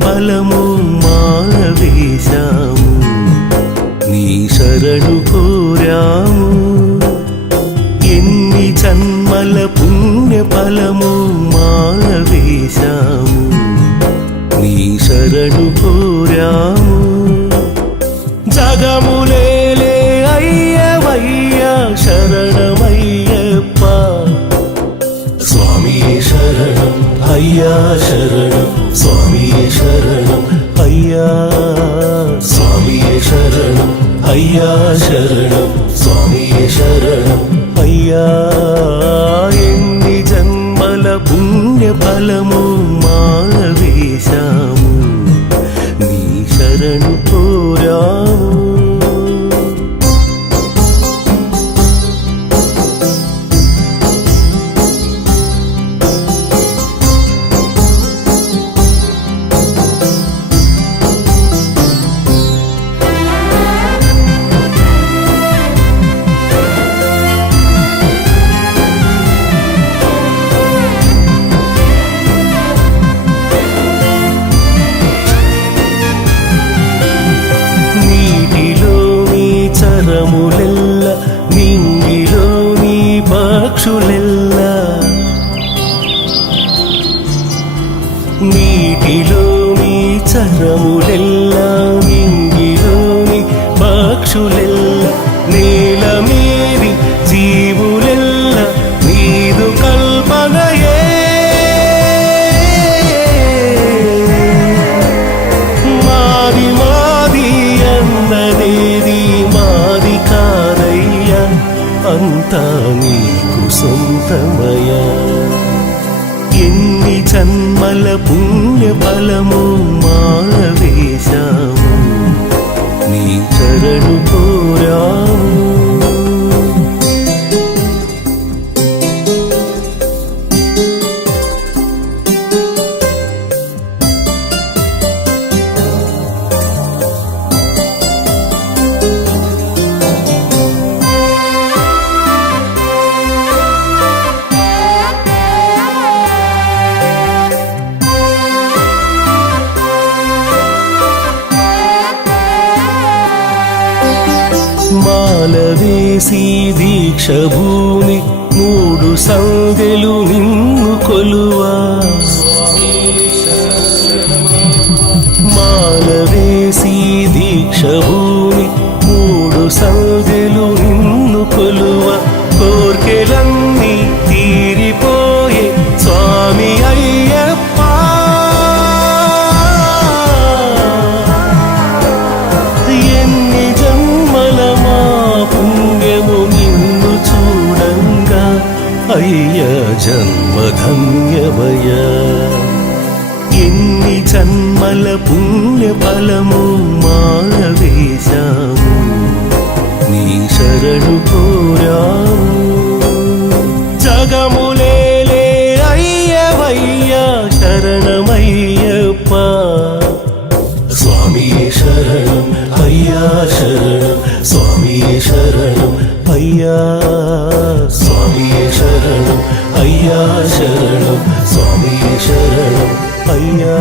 ఫలము మాల వేశాము నీ శరణు కోరాము ఎన్ని జన్మల పుణ్య ఫలము మాల వేశాము నీ శరణు కోరాము జగములేలే అయ్యవయ్యా శరణమయ్యప్ప స్వామియే శరణం అయ్యా శరణం స్వామియే శరణం అయ్యా స్వామియే శరణం అయ్యా శరణం స్వామియే శరణం అయ్యా ఎన్ని జన్మల పుణ్య ఫలము మాల వేశాము నీ శరణు కోరాము చరములెల్ల నింగిలోని పక్షులెల్ల నీటిలోని చరములెల్ల నింగిలోని పక్షులెల్ల నేల మీది జీవులెల్ల నీదు కల్పనయే మాది మాది అన్నదేది మాది కాదయ్యా అంతా నీకు సొంతమయ్యా ఎన్ని జన్మల పుణ్య ఫలము మాల వేశాము నీ శరణు కోరాము మాల వేసి దీక్ష భూమి మూడు సందెలు నిన్ను కొలువా మాల వేసి దీక్ష భూమి మూడు సందెలు నిన్ను కొలువా కోర్కెలన్నీ తీరిపోయే స్వామి అయ్యప్ప ఎన్ని జన్మల మా పుణ్యము నిన్ను చూడంగా అయ్యా జన్మధన్యమయ్యా ఎన్ని జన్మల పుణ్య ఫలము మాల వేశాము నీ శరణు కోరాము జగములేలే అయ్యవయ్యా శరణమయ్యప్ప స్వామియే శరణం అయ్యా శరణం స్వామియే శరణం అయ్యా స్వామియే శరణం అయ్యా శరణం స్వామియే శరణం అయ్యా